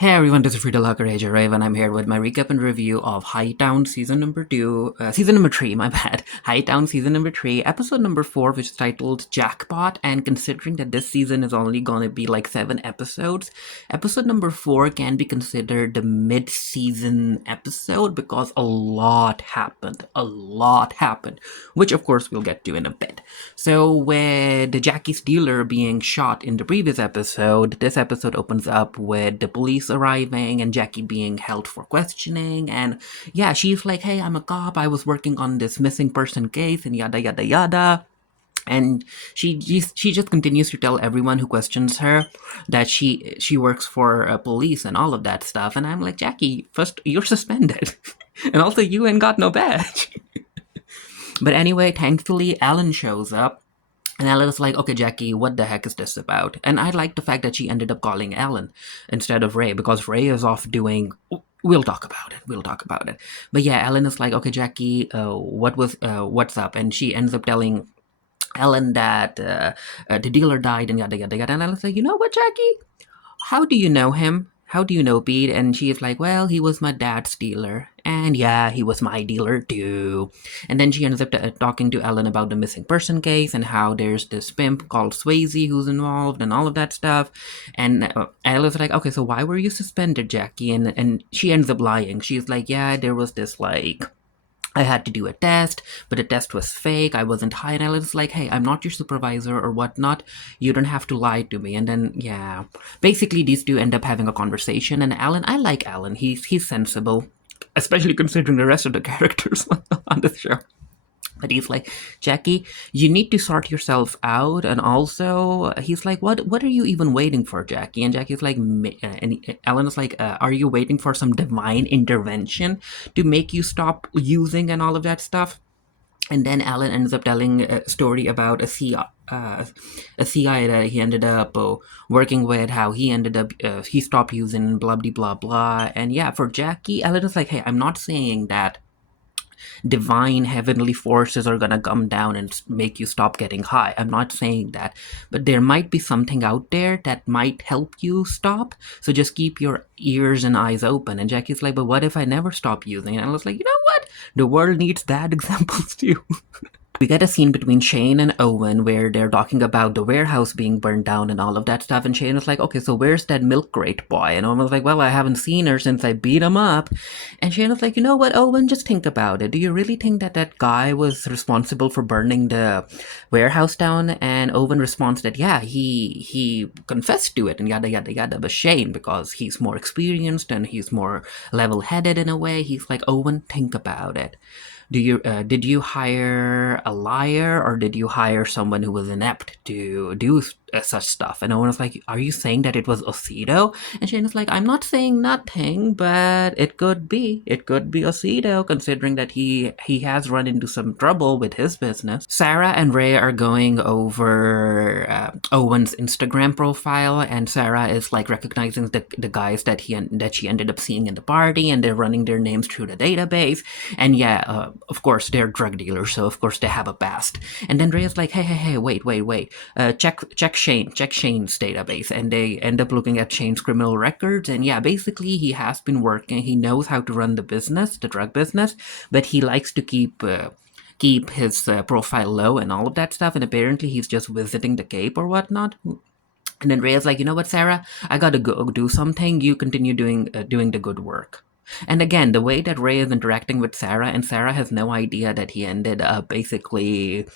Hey everyone, this is Frida Lakaraja Rave, and I'm here with my recap and review of Hightown season number 3, my bad. Hightown season number 3, episode number 4, which is titled Jackpot. And considering that this season is only gonna be like 7 episodes, episode number 4 can be considered the mid-season episode because a lot happened. Which of course we'll get to in a bit. So, with Jackie Steeler being shot in the previous episode, this episode opens up with the police arriving and Jackie being held for questioning. And yeah, she's like, hey, I'm a cop. I was working on this missing person case and yada yada yada. And she just continues to tell everyone who questions her that she works for police and all of that stuff. And I'm like, Jackie, first you're suspended, and also you ain't got no badge. But anyway, thankfully, Alan shows up. And Alan is like, okay, Jackie, what the heck is this about? And I like the fact that she ended up calling Alan instead of Ray, because Ray is off doing. We'll talk about it. But yeah, Alan is like, okay, Jackie, what's up? And she ends up telling Alan that the dealer died and yada yada yada. And Alan's like, you know what, Jackie? How do you know him? How do you know Pete? And she's like, well, he was my dad's dealer. And yeah, he was my dealer too. And then she ends up talking to Ellen about the missing person case and how there's this pimp called Swayze who's involved and all of that stuff. And Ellen's like, okay, so why were you suspended, Jackie? And she ends up lying. She's like, yeah, there was this like, I had to do a test, but the test was fake. I wasn't high. And I was like, hey, I'm not your supervisor or whatnot. You don't have to lie to me. And then, yeah, basically these two end up having a conversation. And Alan, I like Alan. He's sensible, especially considering the rest of the characters on the show. But he's like, Jackie, you need to sort yourself out. And also, he's like, what are you even waiting for, Jackie? And Jackie's like, and Ellen is like, are you waiting for some divine intervention to make you stop using and all of that stuff? And then Alan ends up telling a story about a CI that he ended up working with, how he ended up, he stopped using blah, blah, blah, blah. And yeah, for Jackie, Alan is like, hey, I'm not saying that divine heavenly forces are gonna come down and make you stop getting high. I'm not saying that, but there might be something out there that might help you stop. So just keep your ears and eyes open. And Jackie's like, but what if I never stop using it? And I was like, you know what? The world needs that examples too. We get a scene between Shane and Owen where they're talking about the warehouse being burned down and all of that stuff. And Shane is like, okay, so where's that milk crate boy? And Owen was like, well, I haven't seen her since I beat him up. And Shane was like, you know what, Owen, just think about it. Do you really think that that guy was responsible for burning the warehouse down? And Owen responds that, yeah, he confessed to it and yada, yada, yada. But Shane, because he's more experienced and he's more level-headed in a way, he's like, Owen, think about it. Did you hire a liar, or did you hire someone who was inept to do such stuff? And Owen was like, are you saying that it was Ocido? And Shane was like, I'm not saying nothing, but it could be Ocido, considering that he has run into some trouble with his business. Sarah and Ray are going over Owen's Instagram profile, and Sarah is like recognizing the guys that she ended up seeing in the party, and they're running their names through the database. And yeah, of course they're drug dealers, so of course they have a past. And then Ray is like, hey, wait. Check Shane's database. And they end up looking at Shane's criminal records. And yeah, basically he has been working. He knows how to run the drug business, but he likes to keep his profile low and all of that stuff. And apparently he's just visiting the Cape or whatnot. And then Ray is like, you know what, Sarah? I gotta go do something. You continue doing the good work. And again, the way that Ray is interacting with Sarah, and Sarah has no idea that he ended up basically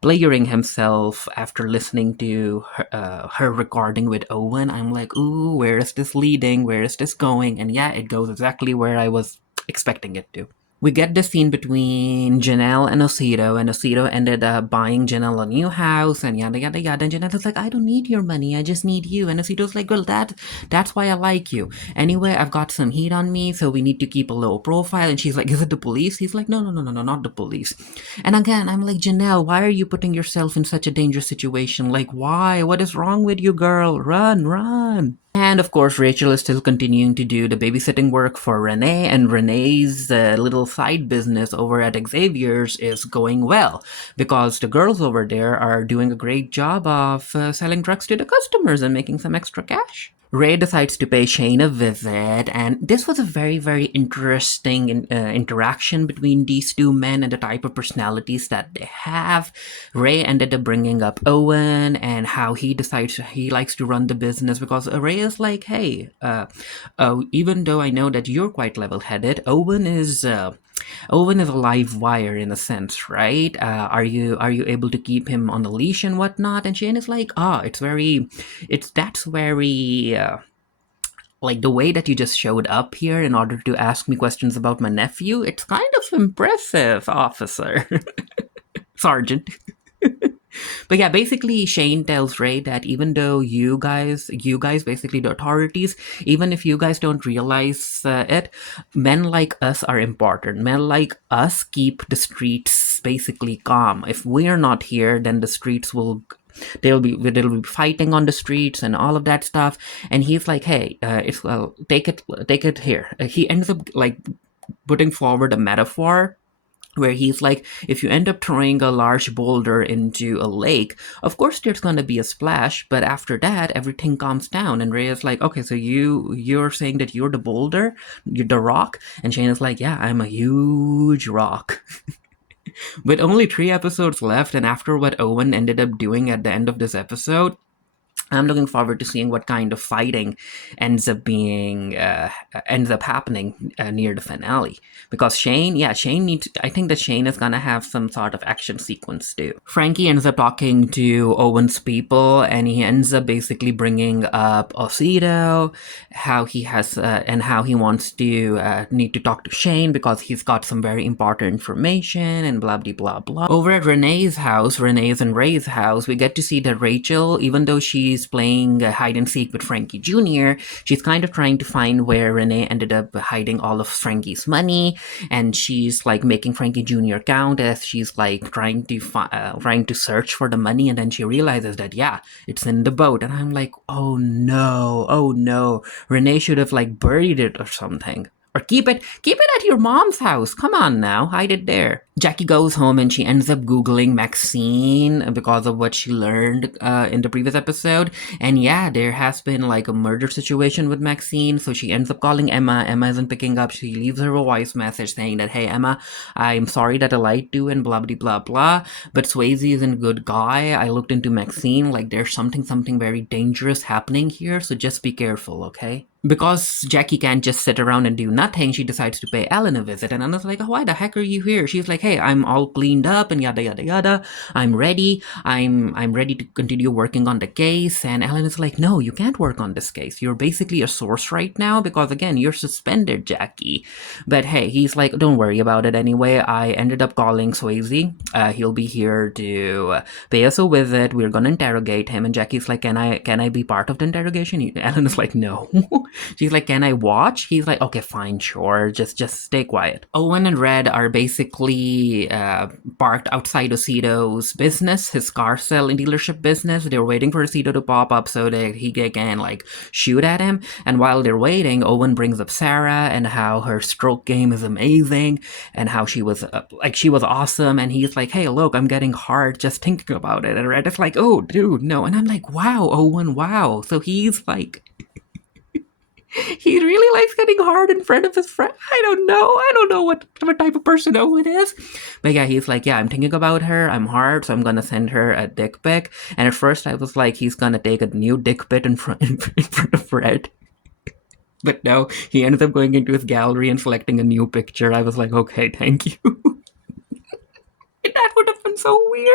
plagiarizing himself after listening to her recording with Owen. I'm like, ooh, where is this leading? Where is this going? And yeah, it goes exactly where I was expecting it to. We get the scene between Janelle and Ocido ended up buying Janelle a new house, and yada yada yada. And Janelle like, I don't need your money, I just need you. And Ocido's like, well, that's why I like you. Anyway, I've got some heat on me, so we need to keep a low profile. And she's like, is it the police? He's like, no, not the police. And again, I'm like, Janelle, why are you putting yourself in such a dangerous situation? Like, why? What is wrong with you, girl? Run. And of course, Rachel is still continuing to do the babysitting work for Renee, and Renee's little side business over at Xavier's is going well because the girls over there are doing a great job of selling drugs to the customers and making some extra cash. Ray decides to pay Shane a visit, and this was a very, very interesting interaction between these two men and the type of personalities that they have. Ray ended up bringing up Owen and how he decides he likes to run the business because Ray is like, hey, even though I know that you're quite level-headed, Owen is a live wire in a sense, right? Are you able to keep him on the leash and whatnot? And Shane is like, that's very like the way that you just showed up here in order to ask me questions about my nephew. It's kind of impressive, officer, sergeant. But yeah, basically Shane tells Ray that even though you guys, basically the authorities, even if you guys don't realize it, men like us are important. Men like us keep the streets basically calm. If we're not here, then the streets will. They'll be fighting on the streets and all of that stuff. And he's like, hey, it's take it here. He ends up like putting forward a metaphor where he's like, if you end up throwing a large boulder into a lake, of course there's going to be a splash, but after that everything calms down. And Ray is like, okay, so you're saying that you're the boulder, you're the rock? And Shane is like, yeah, I'm a huge rock. With only 3 episodes left, and after what Owen ended up doing at the end of this episode, I'm looking forward to seeing what kind of fighting ends up happening near the finale. Because Shane needs. I think that Shane is gonna have some sort of action sequence too. Frankie ends up talking to Owen's people, and he ends up basically bringing up Osito, how he has and how he wants to need to talk to Shane because he's got some very important information and blah blah blah blah. Over at Renee's and Ray's house, we get to see that Rachel, even though she's playing hide and seek with Frankie Jr., she's kind of trying to find where Renee ended up hiding all of Frankie's money, and she's like making Frankie Jr. count as she's like trying to search for the money, and then she realizes that it's in the boat, and I'm like, oh no, Renee should have like buried it or something. Or keep it at your mom's house. Come on now, hide it there. Jackie goes home and she ends up Googling Maxine because of what she learned in the previous episode. And there has been like a murder situation with Maxine, so she ends up calling Emma. Emma isn't picking up. She leaves her a voice message saying that, hey Emma, I'm sorry that I lied to you and blah blah blah blah, but Swayze isn't a good guy. I looked into Maxine, like there's something very dangerous happening here, so just be careful, okay? Because Jackie can't just sit around and do nothing, she decides to pay Ellen a visit. And Anna's like, why the heck are you here? She's like, hey, I'm all cleaned up and yada yada yada. I'm ready. I'm ready to continue working on the case. And Ellen is like, no, you can't work on this case. You're basically a source right now because, again, you're suspended, Jackie. But hey, he's like, don't worry about it anyway. I ended up calling Swayze. He'll be here to pay us a visit. We're gonna interrogate him. And Jackie's like, can I be part of the interrogation? Ellen is like, no. She's like, can I watch? He's like, okay, fine, sure, just stay quiet. Owen and Red are basically parked outside Osito's business, his car sale and dealership business. They're waiting for Osito to pop up so that he can like shoot at him. And while they're waiting, Owen brings up Sarah and how her stroke game is amazing and how she was awesome. And he's like, hey, look, I'm getting hard just thinking about it. And Red is like, oh, dude, no. And I'm like, wow, Owen, wow. So he's like, he really likes getting hard in front of his friend. I don't know what type of person Owen is. But he's like, I'm thinking about her. I'm hard, so I'm gonna send her a dick pic. And at first I was like, he's gonna take a new dick pic in front of Red. But no, he ends up going into his gallery and selecting a new picture. I was like, okay, thank you. That would have been so weird.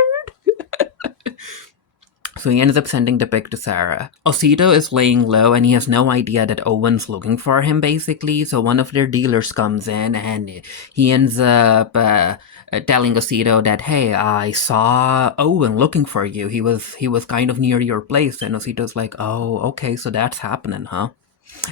So he ends up sending the pic to Sarah. Osito is laying low and he has no idea that Owen's looking for him, basically. So one of their dealers comes in and he ends up telling Osito that, hey, I saw Owen looking for you. He was kind of near your place. And Osito's like, oh, okay, so that's happening, huh?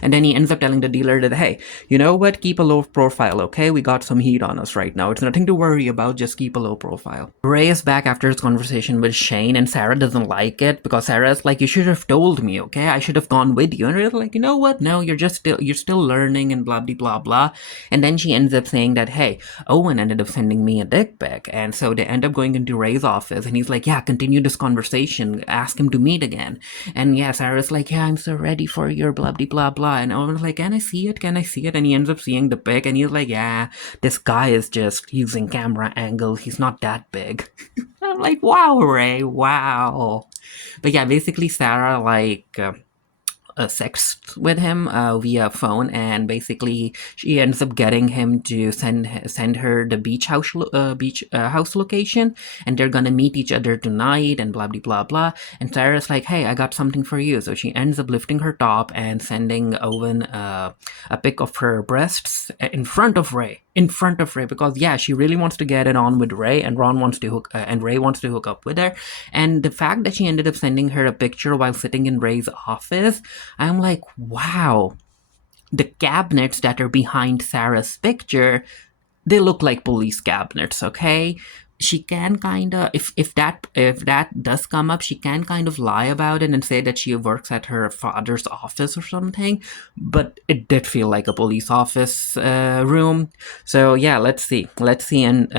And then he ends up telling the dealer that, hey, you know what? Keep a low profile, okay? We got some heat on us right now. It's nothing to worry about. Just keep a low profile. Ray is back after his conversation with Shane, and Sarah doesn't like it because Sarah's like, you should have told me, okay? I should have gone with you. And Ray's like, you know what? No, you're still learning and blah, blah, blah, blah. And then she ends up saying that, hey, Owen ended up sending me a dick pic. And so they end up going into Ray's office, and he's like, yeah, continue this conversation. Ask him to meet again. And yeah, Sarah's like, yeah, I'm so ready for your blah, blah, blah, blah. And Owen's like, can I see it? Can I see it? And he ends up seeing the pic, and he's like, yeah, this guy is just using camera angles. He's not that big. I'm like, wow, Ray, wow. But yeah, basically Sarah sexts with him via phone, and basically she ends up getting him to send her the beach house location, and they're gonna meet each other tonight and blah blah blah blah. And Sarah's like, hey, I got something for you. So she ends up lifting her top and sending Owen a pic of her breasts in front of Ray, because yeah, she really wants to get it on with Ray, and Ray wants to hook up with her. And the fact that she ended up sending her a picture while sitting in Ray's office, I'm like, wow, the cabinets that are behind Sarah's picture, they look like police cabinets, okay? She can kind of, if that does come up, she can kind of lie about it and say that she works at her father's office or something, but it did feel like a police office room. So yeah, let's see, and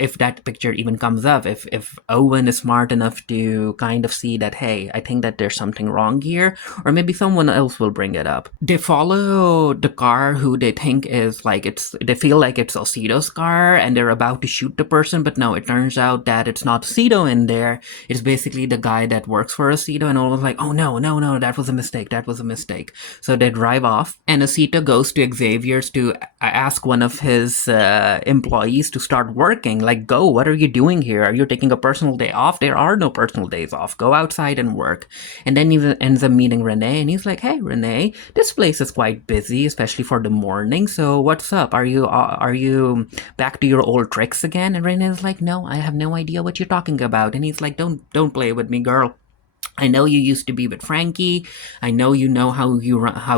if that picture even comes up, if Owen is smart enough to kind of see that, hey, I think that there's something wrong here, or maybe someone else will bring it up. They follow the car who they think is like, they feel like it's Osito's car, and they're about to shoot the person, but no, it turns out that it's not Osito in there. It's basically the guy that works for Osito, and all was like, oh no, that was a mistake. So they drive off, and Osito goes to Xavier's to ask one of his employees to start working. Like, go, what are you doing here? Are you taking a personal day off? There are no personal days off. Go outside and work. And then he ends up meeting Renee, and he's like, hey, Renee, this place is quite busy, especially for the morning. So what's up? Are you back to your old tricks again? And Renee's like, no, I have no idea what you're talking about. And he's like, don't play with me, girl. I know you used to be with Frankie. I know you know how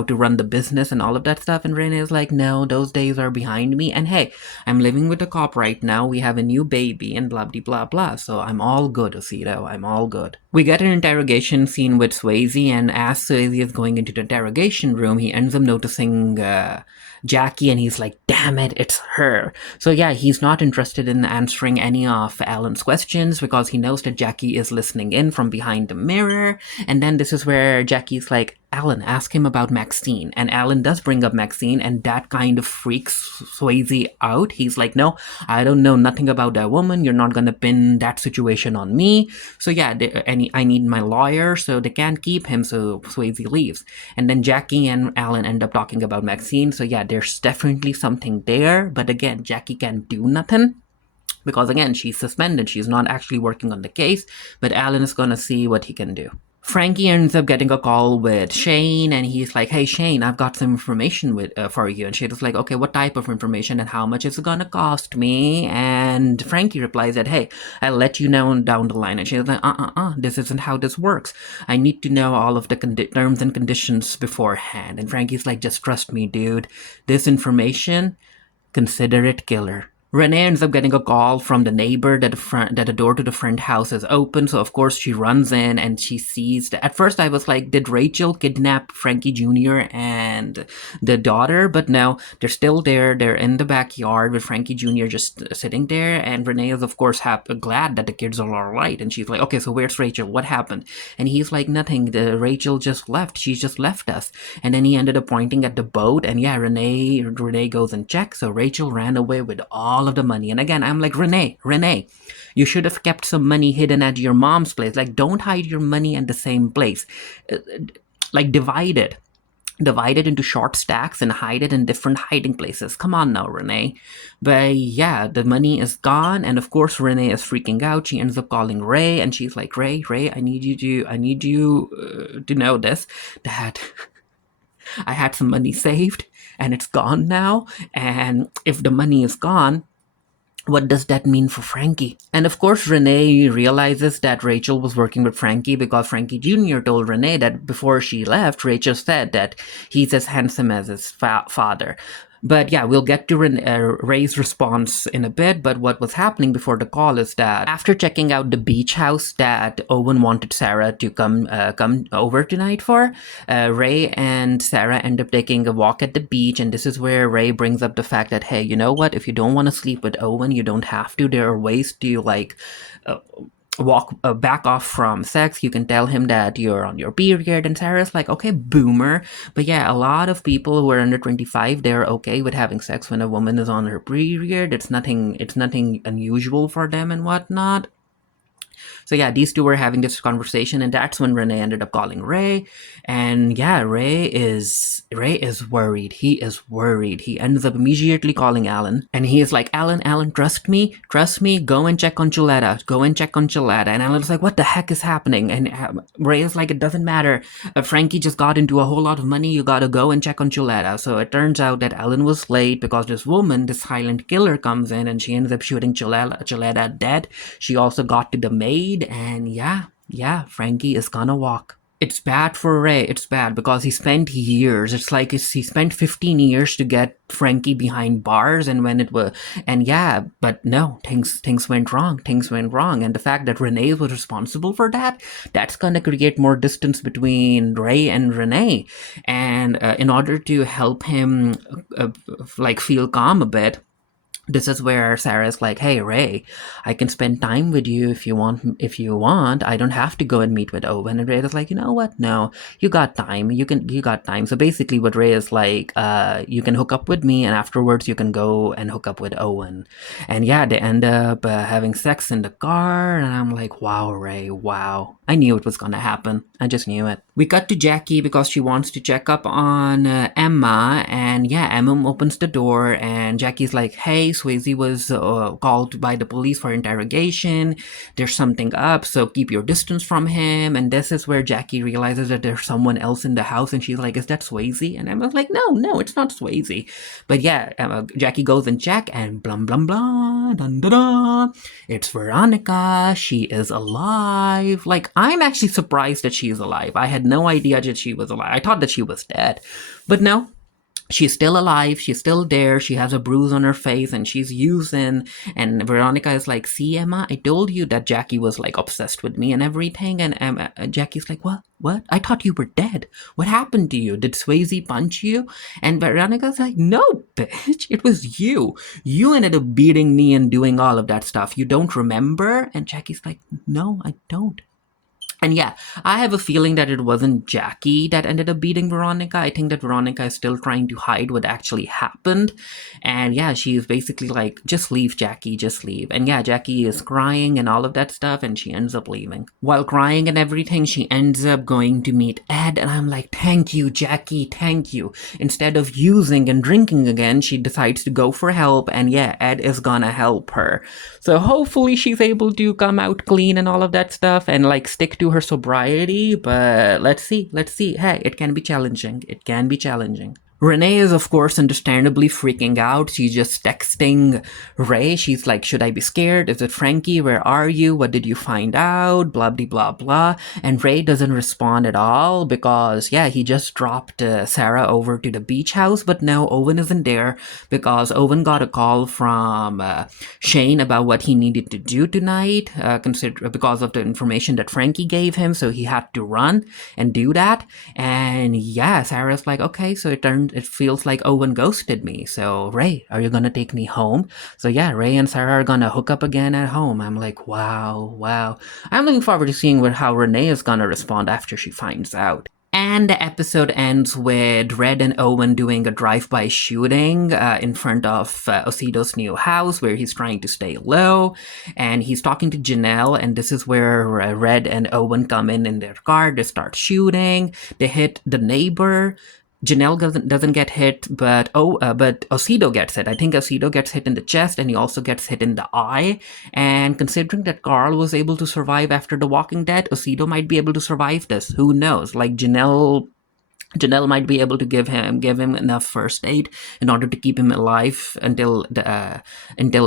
to run the business and all of that stuff. And Renee is like, no, those days are behind me. And hey, I'm living with a cop right now. We have a new baby and blah, blah, blah, blah. So I'm all good, Osito. I'm all good. We get an interrogation scene with Swayze, and as Swayze is going into the interrogation room, he ends up noticing Jackie, and he's like, damn it, it's her. So yeah, he's not interested in answering any of Alan's questions because he knows that Jackie is listening in from behind the mirror. And then this is where Jackie's like, Alan, ask him about Maxine. And Alan does bring up Maxine, and that kind of freaks Swayze out. He's like, no, I don't know nothing about that woman. You're not gonna pin that situation on me. So yeah, I need my lawyer, so they can't keep him, so Swayze leaves. And then Jackie and Alan end up talking about Maxine. So yeah, there's definitely something there. But again, Jackie can't do nothing, because again, she's suspended. She's not actually working on the case, but Alan is gonna see what he can do. Frankie ends up getting a call with Shane, and he's like, hey, Shane, I've got some information for you. And Shane's like, okay, what type of information and how much is it gonna cost me? And Frankie replies that, hey, I'll let you know down the line. And Shane's like, this isn't how this works. I need to know all of the terms and conditions beforehand. And Frankie's like, just trust me, dude. This information, consider it killer. Renee ends up getting a call from the neighbor that the door to the front house is open. So of course she runs in, and she sees at first I was like, did Rachel kidnap Frankie Jr. and the daughter? But no, they're still there. They're in the backyard with Frankie Jr. just sitting there. And Renee is of course glad that the kids are all right. And she's like, okay, so where's Rachel? What happened? And he's like, nothing. Rachel just left. She just left us. And then he ended up pointing at the boat. And yeah, Renee goes and checks. So Rachel ran away with all of the money. And again, I'm like, Renee, you should have kept some money hidden at your mom's place. Like, don't hide your money in the same place. Like, divide it into short stacks and hide it in different hiding places. Come on now, Renee. But yeah, the money is gone, and of course Renee is freaking out. She ends up calling Ray, and she's like, Ray, I need you to know this, that I had some money saved and it's gone now. And if the money is gone, what does that mean for Frankie? And of course, Renee realizes that Rachel was working with Frankie because Frankie Jr. told Renee that before she left, Rachel said that he's as handsome as his father. But yeah, we'll get to Ray's response in a bit. But what was happening before the call is that after checking out the beach house that Owen wanted Sarah to come over tonight for, Ray and Sarah end up taking a walk at the beach. And this is where Ray brings up the fact that, hey, you know what? If you don't want to sleep with Owen, you don't have to. There are ways to uh, back off from sex. You can tell him that you're on your period, and Sarah's like, okay, boomer. But yeah, a lot of people who are under 25, they're okay with having sex when a woman is on her period. It's nothing unusual for them and whatnot. So yeah, these two were having this conversation, and that's when Renee ended up calling Ray. And yeah, Ray is worried. He is worried. He ends up immediately calling Alan, and he is like, Alan, trust me, go and check on Chuleta, And Alan's like, what the heck is happening? And Ray is like, it doesn't matter. Frankie just got into a whole lot of money. You gotta go and check on Chuleta. So it turns out that Alan was late because this woman, this silent killer, comes in and she ends up shooting Chuleta dead. She also got to the maid, and yeah, Frankie is gonna walk. It's bad for Ray. It's bad because he spent years. It's like he spent 15 years to get Frankie behind bars, and when it was, and yeah, but no, things went wrong. And the fact that Renee was responsible for that, that's gonna create more distance between Ray and Renee. And in order to help him, feel calm a bit, this is where Sarah's like, hey, Ray, I can spend time with you if you want. I don't have to go and meet with Owen. And Ray is like, you know what? No, you got time. You got time. So basically what Ray is like, you can hook up with me, and afterwards you can go and hook up with Owen. And yeah, they end up having sex in the car. And I'm like, wow, Ray, wow. I knew it was gonna happen. I just knew it. We cut to Jackie because she wants to check up on Emma. And yeah, Emma opens the door, and Jackie's like, hey, Swayze was called by the police for interrogation. There's something up, so keep your distance from him. And this is where Jackie realizes that there's someone else in the house, and she's like, is that Swayze? And Emma's like, no, it's not Swayze. But yeah, Jackie goes and check, and blum blum blah, dun da da. It's Veronica. She is alive. Like, I'm actually surprised that she's alive. I had no idea that she was alive. I thought that she was dead. But no, she's still alive. She's still there. She has a bruise on her face, and she's using. And Veronica is like, see, Emma, I told you that Jackie was like obsessed with me and everything. And Jackie's like, what? I thought you were dead. What happened to you? Did Swayze punch you? And Veronica's like, no, bitch, it was you. You ended up beating me and doing all of that stuff. You don't remember? And Jackie's like, no, I don't. And yeah, I have a feeling that it wasn't Jackie that ended up beating Veronica. I think that Veronica is still trying to hide what actually happened. And yeah, she's basically like, just leave, Jackie, just leave. And yeah, Jackie is crying and all of that stuff, and she ends up leaving. While crying and everything, she ends up going to meet Ed, and I'm like, thank you, Jackie, thank you. Instead of using and drinking again, she decides to go for help, and yeah, Ed is gonna help her. So hopefully she's able to come out clean and all of that stuff, and like stick to her sobriety, but let's see. Hey, it can be challenging. Renee is, of course, understandably freaking out. She's just texting Ray. She's like, should I be scared? Is it Frankie? Where are you? What did you find out? Blah, blah, blah, blah. And Ray doesn't respond at all because, yeah, he just dropped Sarah over to the beach house. But no, Owen isn't there because Owen got a call from Shane about what he needed to do tonight because of the information that Frankie gave him. So he had to run and do that. And yeah, Sarah's like, okay, so it feels like Owen ghosted me. So Ray, are you gonna take me home? So yeah, Ray and Sarah are gonna hook up again at home. I'm like, wow. I'm looking forward to seeing how Renee is gonna respond after she finds out. And the episode ends with Red and Owen doing a drive-by shooting in front of Osido's new house where he's trying to stay low. And he's talking to Janelle, and this is where Red and Owen come in their car. They start shooting. They hit the neighbor. Janelle doesn't get hit, but Osido gets hit. I think Osido gets hit in the chest, and he also gets hit in the eye. And considering that Carl was able to survive after The Walking Dead, Osido might be able to survive this. Who knows? Like, Janelle Janelle might be able to give him enough first aid in order to keep him alive until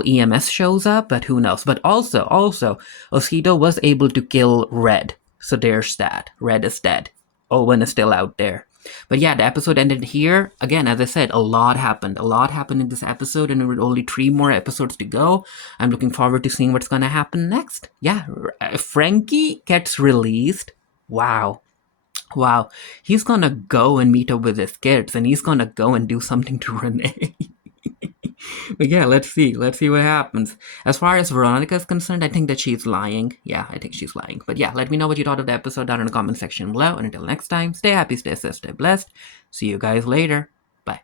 EMS shows up, but who knows? But also, Osito was able to kill Red, so there's that. Red is dead. Owen is still out there. But yeah, the episode ended here. Again, as I said, a lot happened. A lot happened in this episode, and there were only 3 more episodes to go. I'm looking forward to seeing what's gonna happen next. Yeah, Frankie gets released. Wow. Wow, he's gonna go and meet up with his kids, and he's gonna go and do something to Renee. But yeah, let's see what happens. As far as Veronica is concerned, I think that she's lying. Yeah, I think she's lying. But yeah, let me know what you thought of the episode down in the comment section below. And until next time, stay happy, stay safe, stay blessed. See you guys later. Bye.